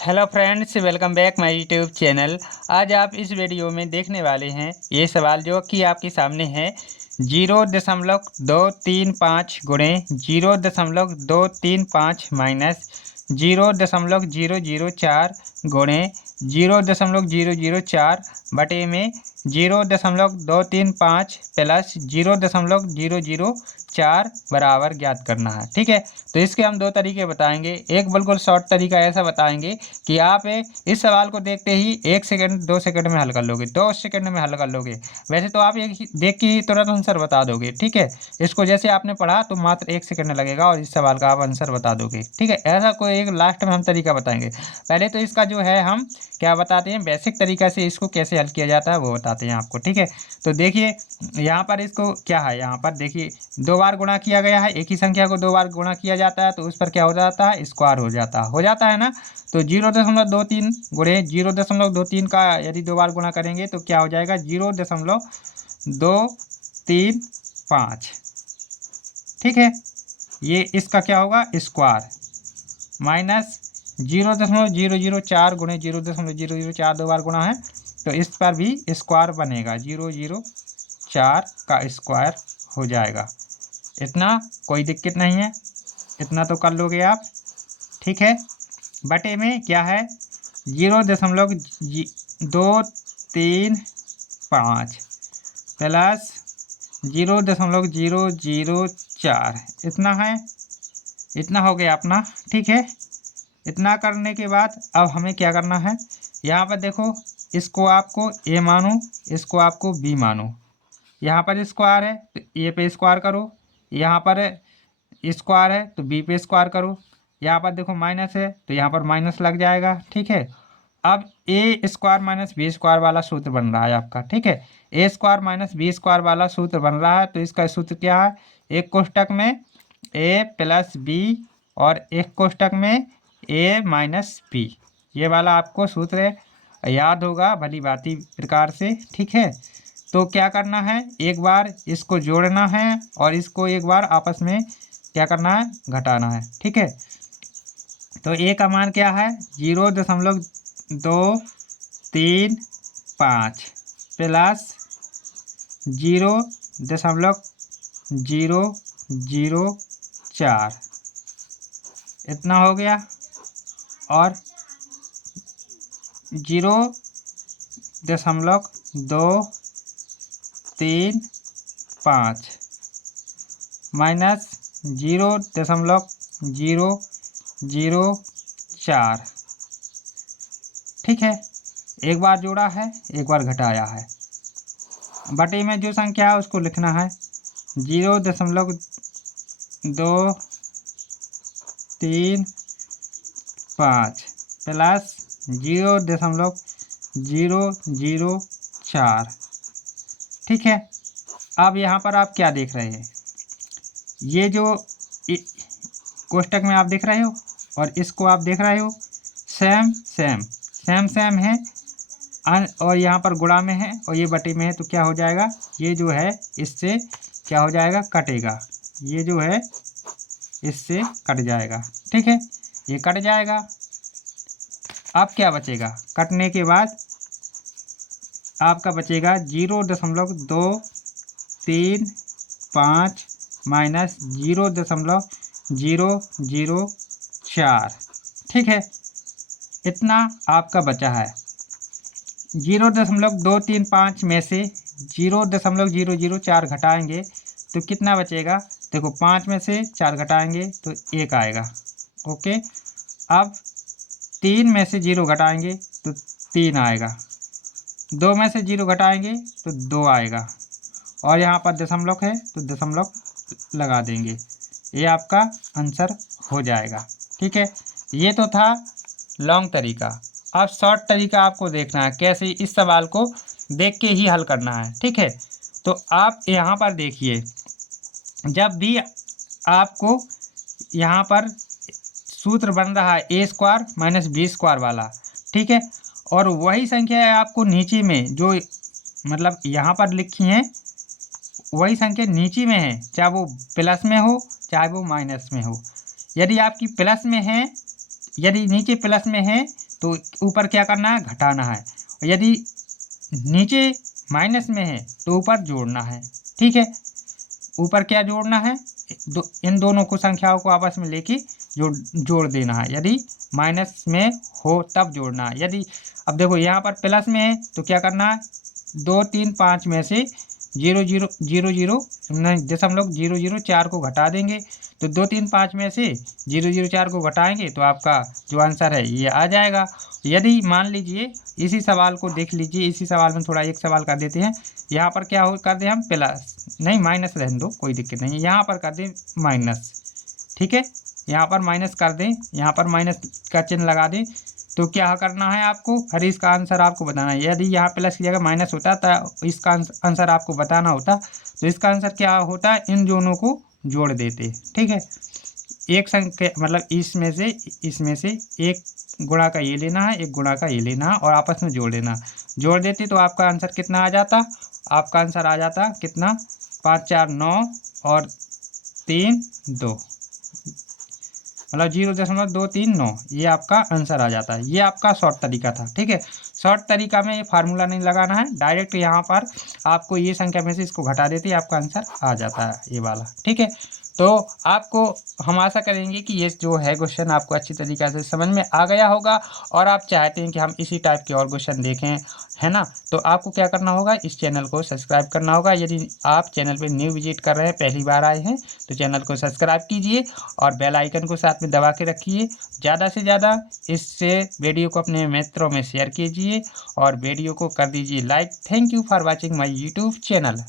Hello friends, welcome back my YouTube channel. आज आप इस वीडियो में देखने वाले हैं ये सवाल जो कि आपके सामने है। 0.235 गुणे 0.235 माइनस 0.004 गुणे 0.004 बटे में 0.235 प्लस 0.004 बराबर ज्ञात करना है। ठीक है, तो इसके हम दो तरीके बताएंगे। एक बिल्कुल शॉर्ट तरीका ऐसा बताएंगे कि आप इस सवाल को देखते ही 1 सेकंड 2 सेकंड में हल कर लोगे, 2 सेकंड में हल कर लोगे। वैसे तो आप एक देख के ही तुरंत आंसर बता दोगे। ठीक है, इसको जैसे आपने पढ़ा तो मात्र 1 सेकंड लगेगा और इस सवाल का आप आंसर बता दोगे। ठीक है, ऐसा कोई एक लास्ट में हम तरीका बताएंगे। पहले तो इसका जो है हम क्या बताते हैं, बेसिक तरीका से इसको कैसे हल किया जाता है वो बताते हैं आपको। ठीक है, तो देखिए यहाँ पर इसको क्या है, यहाँ पर देखिए 2 बार गुणा किया गया है। एक ही संख्या को 2 बार गुणा किया जाता है तो उस पर क्या हो जाता है, स्क्वायर हो जाता है ना। तो 0.23 गुणे 0.23 का यदि 2 बार गुणा करेंगे तो क्या हो जाएगा, 0.235। ठीक है, ये इसका क्या होगा, स्क्वायर माइनस 0.004 गुणे 0.004 2 बार गुणा है तो इस पर भी स्क्वायर बनेगा, 004 का स्क्वायर हो जाएगा। इतना कोई दिक्कत नहीं है, इतना तो कर लोगे आप। ठीक है, बटे में क्या है, 0.235 प्लस 0.004 इतना है, इतना हो गया अपना। ठीक है, इतना करने के बाद अब हमें क्या करना है, यहाँ पर देखो इसको आपको ए मानो, इसको आपको बी मानो। यहाँ पर स्क्वायर है तो ए पे स्क्वायर करो, यहाँ पर स्क्वायर है तो बी पे स्क्वायर करो। यहाँ पर देखो माइनस है तो यहाँ पर माइनस लग जाएगा। ठीक है, अब ए स्क्वायर माइनस बी स्क्वायर वाला सूत्र बन रहा है आपका। ठीक है, ए स्क्वायर माइनस बी स्क्वायर वाला सूत्र बन रहा है तो इसका सूत्र क्या है, एक कोष्टक में ए प्लस बी और एक कोष्टक में ए माइनस बी। ये वाला आपको सूत्र याद होगा भली भांति प्रकार से। ठीक है, तो क्या करना है, एक बार इसको जोड़ना है और इसको एक बार आपस में क्या करना है, घटाना है। ठीक है, तो ए का मान क्या है, 0.235 प्लस 0.004 इतना हो गया और 0.235 माइनस 0.004। ठीक है, एक बार जोड़ा है एक बार घटाया है। बटे में जो संख्या है उसको लिखना है, 0.235 प्लस 0.004। ठीक है, अब यहाँ पर आप क्या देख रहे हैं, ये जो कोष्टक में आप देख रहे हो और इसको आप देख रहे हो, सेम सेम सेम सेम है और यहाँ पर गुणा में है और ये बटे में है तो क्या हो जाएगा, ये जो है इससे क्या हो जाएगा, कटेगा। ये जो है इससे कट जाएगा। ठीक है, ये कट जाएगा। अब क्या बचेगा, कटने के बाद आपका बचेगा 0.235 माइनस 0.004। ठीक है, इतना आपका बचा है। 0.235 में से 0.004 घटाएंगे तो कितना बचेगा, देखो 5 में से 4 घटाएंगे तो 1 आएगा। ओके, अब 3 में से 0 घटाएंगे तो 3 आएगा, 2 में से 0 घटाएंगे तो 2 आएगा और यहाँ पर दशमलव है तो दशमलव लगा देंगे। ये आपका आंसर हो जाएगा। ठीक है, ये तो था लॉन्ग तरीका। अब शॉर्ट तरीका आपको देखना है कैसे इस सवाल को देख के ही हल करना है। ठीक है, तो आप यहाँ पर देखिए, जब भी आपको यहाँ पर सूत्र बन रहा है ए स्क्वायर माइनस बी स्क्वायर वाला, ठीक है, और वही संख्या है आपको नीचे में जो मतलब यहाँ पर लिखी है वही संख्या नीचे में है, चाहे वो प्लस में हो चाहे वो माइनस में हो। यदि आपकी प्लस में है यदि नीचे प्लस में है तो ऊपर क्या करना है, घटाना है। और यदि नीचे माइनस में है तो ऊपर जोड़ना है। ठीक है, ऊपर क्या जोड़ना है, इन दोनों को संख्याओं को आपस में लेके जोड़ देना है। यदि माइनस में हो तब जोड़ना है। यदि अब देखो यहाँ पर प्लस में है तो क्या करना है, 2 3 5 में से 0 0 0 0 जैसे हम लोग 0 0 4 को घटा देंगे तो 2 3 5 में से 0 0 4 को घटाएंगे तो आपका जो आंसर है ये आ जाएगा। यदि मान लीजिए इसी सवाल को देख लीजिए, इसी सवाल में थोड़ा एक सवाल कर देते हैं। यहाँ पर क्या हो कर दें हम, प्लस नहीं माइनस रहने दो, कोई दिक्कत नहीं है, यहाँ पर कर दें माइनस। ठीक है, यहाँ पर माइनस कर दें, यहाँ पर माइनस का चिन्ह लगा दें। तो क्या करना है आपको, अरे इसका आंसर आपको बताना है। यदि यहाँ प्लस की जगह माइनस होता तो इसका आंसर आपको बताना होता। तो इसका आंसर क्या होता है, इन दोनों को जोड़ देते। ठीक है, एक संख्या मतलब इसमें से एक गुणा का ये लेना है, एक गुणा का ये लेना है और आपस में जोड़ देना। जोड़ देते तो आपका आंसर कितना आ जाता, आपका आंसर आ जाता कितना, 5 4 9 और 3 2, मतलब 0.239, ये आपका आंसर आ जाता है। ये आपका शॉर्ट तरीका था। ठीक है, शॉर्ट तरीका में ये फार्मूला नहीं लगाना है, डायरेक्ट यहाँ पर आपको ये संख्या में से इसको घटा देते ही आपका आंसर आ जाता है ये वाला। ठीक है, तो आपको हम आशा करेंगे कि ये जो है क्वेश्चन आपको अच्छी तरीके से समझ में आ गया होगा और आप चाहते हैं कि हम इसी टाइप के और क्वेश्चन देखें, है ना। तो आपको क्या करना होगा, इस चैनल को सब्सक्राइब करना होगा। यदि आप चैनल पे न्यू विजिट कर रहे हैं, पहली बार आए हैं, तो चैनल को सब्सक्राइब कीजिए और बेल आइकन को साथ में दबा के रखिए। ज़्यादा से ज़्यादा इससे वीडियो को अपने मित्रों में शेयर कीजिए और वीडियो को कर दीजिए like. Thank you for watching my YouTube channel.